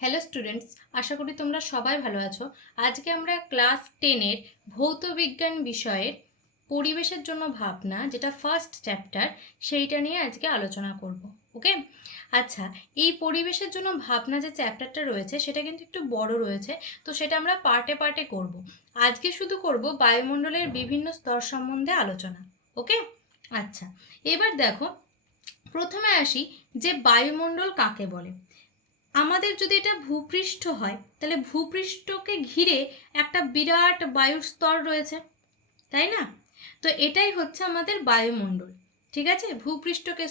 Hello students, আশা করি তোমরা সবাই ভালো আছো। আজকে আমরা ক্লাস টেনের ভৌত বিজ্ঞান বিষয়ের পরিবেশের জন্য ভাবনা, যেটা ফার্স্ট চ্যাপ্টার সেইটা নিয়ে আজকে আলোচনা করব ওকে আচ্ছা এই পরিবেশের জন্য ভাবনা যে চ্যাপ্টারটা রয়েছে, সেটা কিন্তু একটু বড় রয়েছে, তো সেটা আমরা পার্টে পার্টে করব। আজকে শুধু করব বায়ুমণ্ডলের বিভিন্ন স্তর সম্বন্ধে আলোচনা ওকে আচ্ছা এবার দেখো, প্রথমে আসি যে বায়ুমণ্ডল কাকে বলে। আমাদের যদি এটা ভূপৃষ্ঠ হয়, তাহলে ভূপৃষ্ঠকে ঘিরে একটা বিরাট বায়ুর স্তর রয়েছে, তাই না? তো এটাই হচ্ছে আমাদের বায়ুমণ্ডল, ঠিক আছে? ভূপৃষ্ঠকে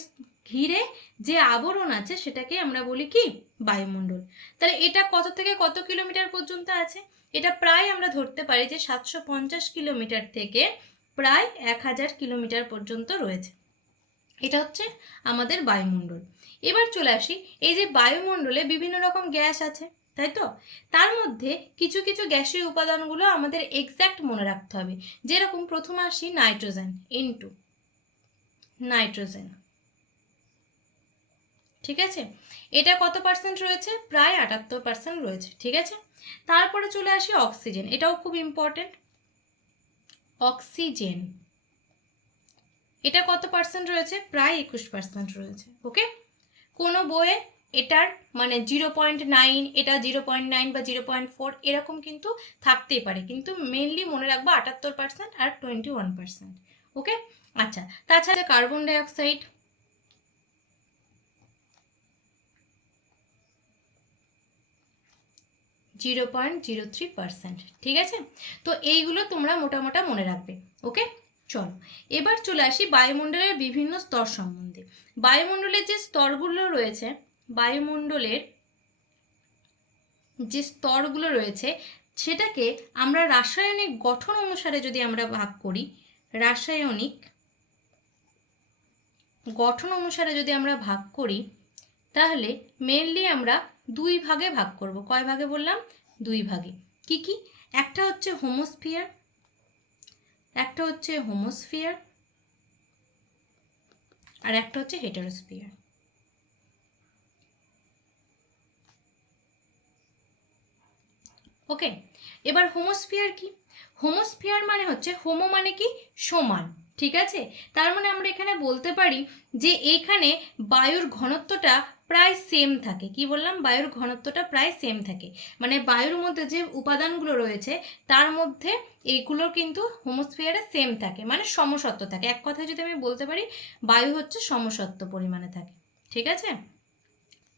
ঘিরে যে আবরণ আছে, সেটাকে আমরা বলি কি? বায়ুমণ্ডল। তাহলে এটা কত থেকে কত কিলোমিটার পর্যন্ত আছে? এটা প্রায় আমরা ধরতে পারি যে সাতশো পঞ্চাশ কিলোমিটার থেকে প্রায় এক হাজার কিলোমিটার পর্যন্ত রয়েছে। এটা হচ্ছে আমাদের বায়ুমণ্ডল। এবার চলে আসি, এই যে বায়ুমণ্ডলে বিভিন্ন রকম গ্যাস আছে, তাই তো? তার মধ্যে কিছু কিছু গ্যাসীয় উপাদানগুলো আমাদের এক্স্যাক্ট মনে রাখতে হবে। যেরকম প্রথমে আসি নাইট্রোজেন এন নাইট্রোজেন। ঠিক আছে? এটা কত পার্সেন্ট রয়েছে? প্রায় আটাত্তর পার্সেন্ট রয়েছে, ঠিক আছে? তারপরে চলে আসি অক্সিজেন, এটাও খুব ইম্পর্টেন্ট অক্সিজেন। এটা কত পার্সেন্ট রয়েছে? প্রায় একুশ পার্সেন্ট রয়েছে ওকে কোনো বইয়ে এটার মানে জিরো পয়েন্ট নাইন এটা জিরো পয়েন্ট নাইন বা জিরো পয়েন্ট ফোর এরকম কিন্তু থাকতেই পারে, কিন্তু মেনলি মনে রাখব আটাত্তর পার্সেন্ট আর টোয়েন্টি ওয়ান পার্সেন্ট ওকে আচ্ছা তাছাড়া carbon dioxide zero point zero three percent ঠিক আছে? তো এইগুলো তোমরা মোটামোটা মনে রাখবে ওকে চলো, এবার চলে আসি বায়ুমণ্ডলের বিভিন্ন স্তর সম্বন্ধে। বায়ুমণ্ডলের যে স্তরগুলো রয়েছে, বায়ুমণ্ডলের যে স্তরগুলো রয়েছে, সেটাকে আমরা রাসায়নিক গঠন অনুসারে যদি আমরা ভাগ করি, রাসায়নিক গঠন অনুসারে যদি আমরা ভাগ করি, তাহলে মেনলি আমরা দুই ভাগে ভাগ করব। কয় ভাগে বললাম? দুই ভাগে। কি কি? একটা হচ্ছে হোমোস্ফিয়ার একটা হচ্ছে হোমোস্ফিয়ার আর একটা হচ্ছে হেটারোস্ফিয়ার। ওকে এবার হোমোস্ফিয়ার কি? হোমোস্ফিয়ার মানে হচ্ছে হোমো মানে কি? সমান, ঠিক আছে? তার মানে আমরা এখানে বলতে পারি যে এখানে বায়ুর ঘনত্বটা প্রায় সেম থাকে। কি বললাম? বায়ুর ঘনত্বটা প্রায় সেম থাকে। মানে বায়ুর মধ্যে যে উপাদানগুলো রয়েছে, তার মধ্যে এইগুলো কিন্তু হোমোস্ফিয়ারে সেম থাকে। মানে সমসত্ব থাকে। এক কথায় যদি আমি বলতে পারি, বায়ু হচ্ছে সমসত্ব পরিমাণে থাকে। ঠিক আছে?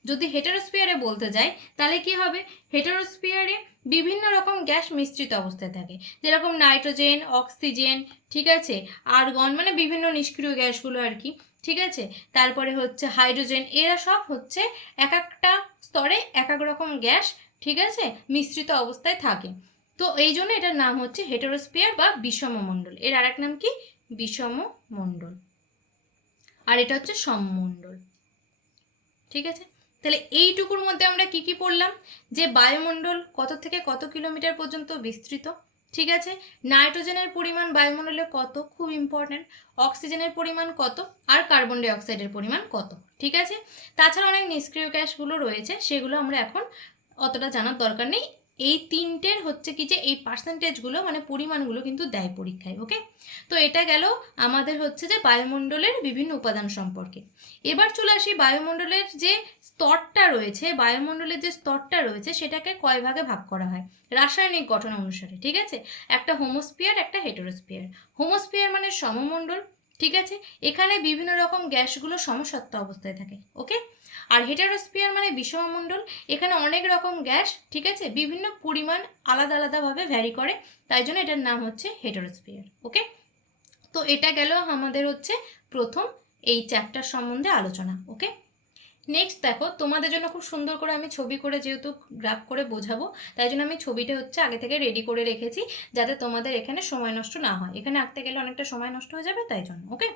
যদি হেটারোস্ফিয়ারে বলতে যাই, তাহলে কি হবে? হেটারোস্ফিয়ারে বিভিন্ন রকম গ্যাস মিশ্রিত অবস্থায় থাকে। যেরকম নাইট্রোজেন অক্সিজেন ঠিক আছে? আর্গন মানে বিভিন্ন নিষ্ক্রিয় গ্যাসগুলো আর কি। ঠিক আছে? তারপরে হচ্ছে হাইড্রোজেন, এরা সব হচ্ছে এক একটা স্তরে এক এক রকম গ্যাস, ঠিক আছে? মিশ্রিত অবস্থায় থাকে। তো এই জন্য এটার নাম হচ্ছে হেটারোস্ফিয়ার বা বিষম মণ্ডল এর আরেক নাম কি? বিষম মণ্ডল আর এটা হচ্ছে সমমণ্ডল। ঠিক আছে? তাহলে এইটুকুর মধ্যে আমরা কি কি পড়লাম? যে বায়ুমণ্ডল কত থেকে কত কিলোমিটার পর্যন্ত বিস্তৃত? ঠিক আছে? নাইট্রোজেনের পরিমাণ বায়ুমণ্ডলে কত? খুব ইম্পর্ট্যান্ট অক্সিজেনের পরিমাণ কত? আর কার্বন ডাইঅক্সাইডের পরিমাণ কত? ঠিক আছে? তাছাড়া অনেক নিষ্ক্রিয় গ্যাসগুলো রয়েছে, সেগুলো আমরা এখন অতটা জানার দরকার নেই। এই তিনটের হচ্ছে কি যে এই পার্সেন্টেজগুলো মানে পরিমাণগুলো কিন্তু দেয় পরীক্ষায় ওকে তো এটা গেল আমাদের হচ্ছে যে বায়ুমণ্ডলের বিভিন্ন উপাদান সম্পর্কে। এবার চলে আসি বায়ুমণ্ডলের যে স্তরটা রয়েছে, বায়ুমণ্ডলের যে স্তরটা রয়েছে সেটাকে কয় ভাগে ভাগ করা হয়? রাসায়নিক গঠন অনুসারে, ঠিক আছে? একটা হোমোস্ফিয়ার একটা হেটেরোস্ফিয়ার হোমোস্ফিয়ার মানে সমমণ্ডল ঠিক আছে? এখানে বিভিন্ন রকম গ্যাসগুলো সমসত্ব অবস্থায় থাকে, ওকে? আর হেটারোস্পিয়ার মানে বিষমমণ্ডল, এখানে অনেক রকম গ্যাস, ঠিক আছে? বিভিন্ন পরিমাণ আলাদা আলাদাভাবে ভ্যারি করে, তাই জন্য এটার নাম হচ্ছে হেটারোস্পিয়ার ওকে? তো এটা গেল আমাদের হচ্ছে প্রথম এই চ্যাপ্টার সম্বন্ধে আলোচনা, ওকে? নেক্সট দেখো, তোমাদের জন্য খুব সুন্দর করে আমি ছবি করে যেহেতু গ্রাফ করে বোঝাবো, তাই জন্য আমি ছবিটা হচ্ছে আগে থেকে রেডি করে রেখেছি, যাতে তোমাদের এখানে সময় নষ্ট না হয়। এখানে আঁকতে গেলে অনেকটা সময় নষ্ট হয়ে যাবে, তাই জন্য ওকে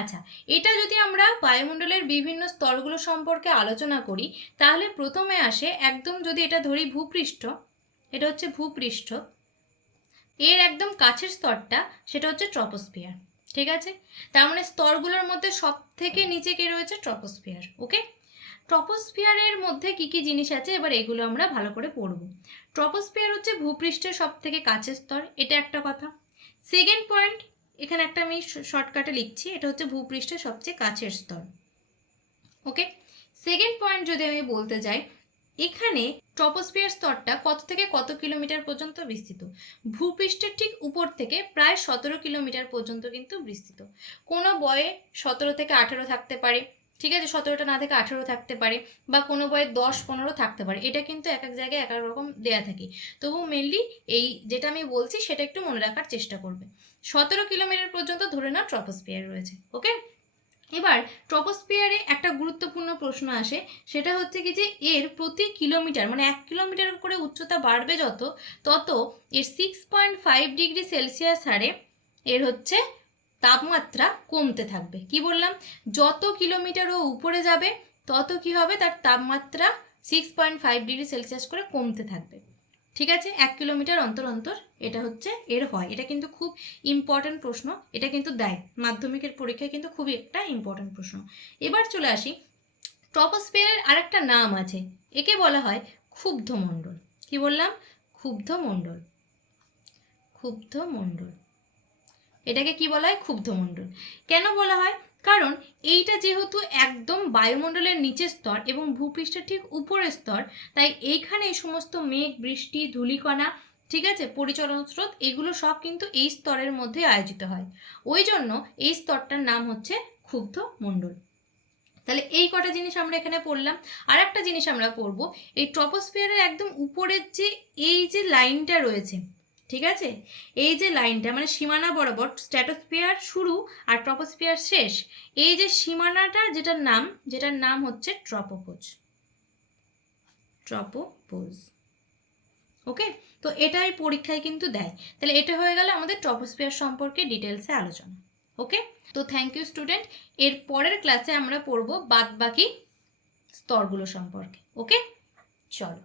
আচ্ছা এটা যদি আমরা বায়ুমণ্ডলের বিভিন্ন স্তরগুলো সম্পর্কে আলোচনা করি, তাহলে প্রথমে আসে একদম যদি এটা ধরি ভূপৃষ্ঠ, এটা হচ্ছে ভূপৃষ্ঠ, এর একদম কাছের স্তরটা সেটা হচ্ছে ট্রপোস্ফিয়ার ঠিক আছে? তার মানে স্তরগুলোর মধ্যে সব থেকে নিচে কে রয়েছে? ট্রপোস্ফিয়ার ওকে ট্রপোস্ফিয়ারের মধ্যে কি কি জিনিস আছে? এবার এগুলো আমরা ভালো করে পড়ব। ট্রপোস্ফিয়ার হচ্ছে ভূপৃষ্ঠের সব থেকে কাছের স্তর, এটা একটা কথা। সেকেন্ড পয়েন্ট এখানে একটা আমি শর্টকাটে লিখছি, এটা হচ্ছে ভূপৃষ্ঠের সবচেয়ে কাছের স্তর। ওকে সেকেন্ড পয়েন্ট যদি আমি বলতে যাই, এখানে ট্রপোস্ফিয়ার স্তরটা কত থেকে কত কিলোমিটার পর্যন্ত বিস্তৃত? ভূপৃষ্ঠের ঠিক উপর থেকে প্রায় সতেরো কিলোমিটার পর্যন্ত কিন্তু বিস্তৃত। কোনো বয়ে সতেরো থেকে আঠেরো থাকতে পারে। ঠিক আছে, সতেরোটা না থেকে আঠেরো থাকতে পারে বা কোনো বয়ে দশ, পনেরো থাকতে পারে। এটা কিন্তু এক এক জায়গায় এক এক রকম দেয়া থাকে। তবু মেনলি এই যেটা আমি বলছি, সেটা একটু মনে রাখার চেষ্টা করবে। সতেরো কিলোমিটার পর্যন্ত ধরে নাও ট্রপোস্ফিয়ার রয়েছে ওকে এবার ট্রপোস্ফিয়ারে একটা গুরুত্বপূর্ণ প্রশ্ন আসে, সেটা হচ্ছে কি যে এর প্রতি কিলোমিটার মানে এক কিলোমিটার করে উচ্চতা বাড়বে যত, তত এর six point five degree Celsius হারে এর হচ্ছে তাপমাত্রা কমতে থাকবে। কি বললাম? যত কিলোমিটার ও উপরে যাবে, তত কি হবে? তার তাপমাত্রা six point five degree Celsius করে কমতে থাকবে। ঠিক আছে? এক কিলোমিটার অন্তর অন্তর এটা হচ্ছে এর হয়। এটা কিন্তু খুব ইম্পর্ট্যান্ট প্রশ্ন। এটা কিন্তু দেয়। মাধ্যমিকের পরীক্ষায় কিন্তু খুবই একটা ইম্পর্ট্যান্ট প্রশ্ন। এবার চলে আসি। ট্রপোস্ফিয়ারের আরেকটা নাম আছে। একে বলা হয় ক্ষুব্ধ মণ্ডল কি বললাম? ক্ষুব্ধ মণ্ডল ক্ষুব্ধ মণ্ডল এটাকে কি বলা হয়? ক্ষুব্ধ মণ্ডল। কেন বলা হয়? কারণ এইটা যেহেতু একদম বায়ুমণ্ডলের নিচের স্তর এবং ভূপৃষ্ঠের ঠিক উপরের স্তর, তাই এইখানে এই সমস্ত মেঘ, বৃষ্টি, ধূলিকণা, ঠিক আছে, পরিচলন স্রোত, এগুলো সব কিন্তু এই স্তরের মধ্যে আয়োজিত হয়। ওই জন্য এই স্তরটার নাম হচ্ছে ক্ষুব্ধ মণ্ডল। তাহলে এই কটা জিনিস আমরা এখানে পড়লাম। আর একটা জিনিস আমরা পড়ব, এই ট্রপোস্ফিয়ারের একদম উপরের যে, এই যে লাইনটা রয়েছে ঠিক আছে? এই যে লাইনটা মানে সীমানা বরাবর স্ট্র্যাটোস্ফিয়ার শুরু আর ট্রপোস্ফিয়ার শেষ, এই যে সীমানাটা যেটার নাম যেটার নাম হচ্ছে ট্রপোপোজ ট্রপোপোজ ওকে তো এটাই পরীক্ষায় কিন্তু দেয়। তাহলে এটা হয়ে গেল আমাদের ট্রপোস্ফিয়ার সম্পর্কে ডিটেলসে আলোচনা। ওকে তো থ্যাংক ইউ স্টুডেন্ট এর পরের ক্লাসে আমরা পড়ব বাদ বাকি স্তরগুলো সম্পর্কে। ওকে চলো।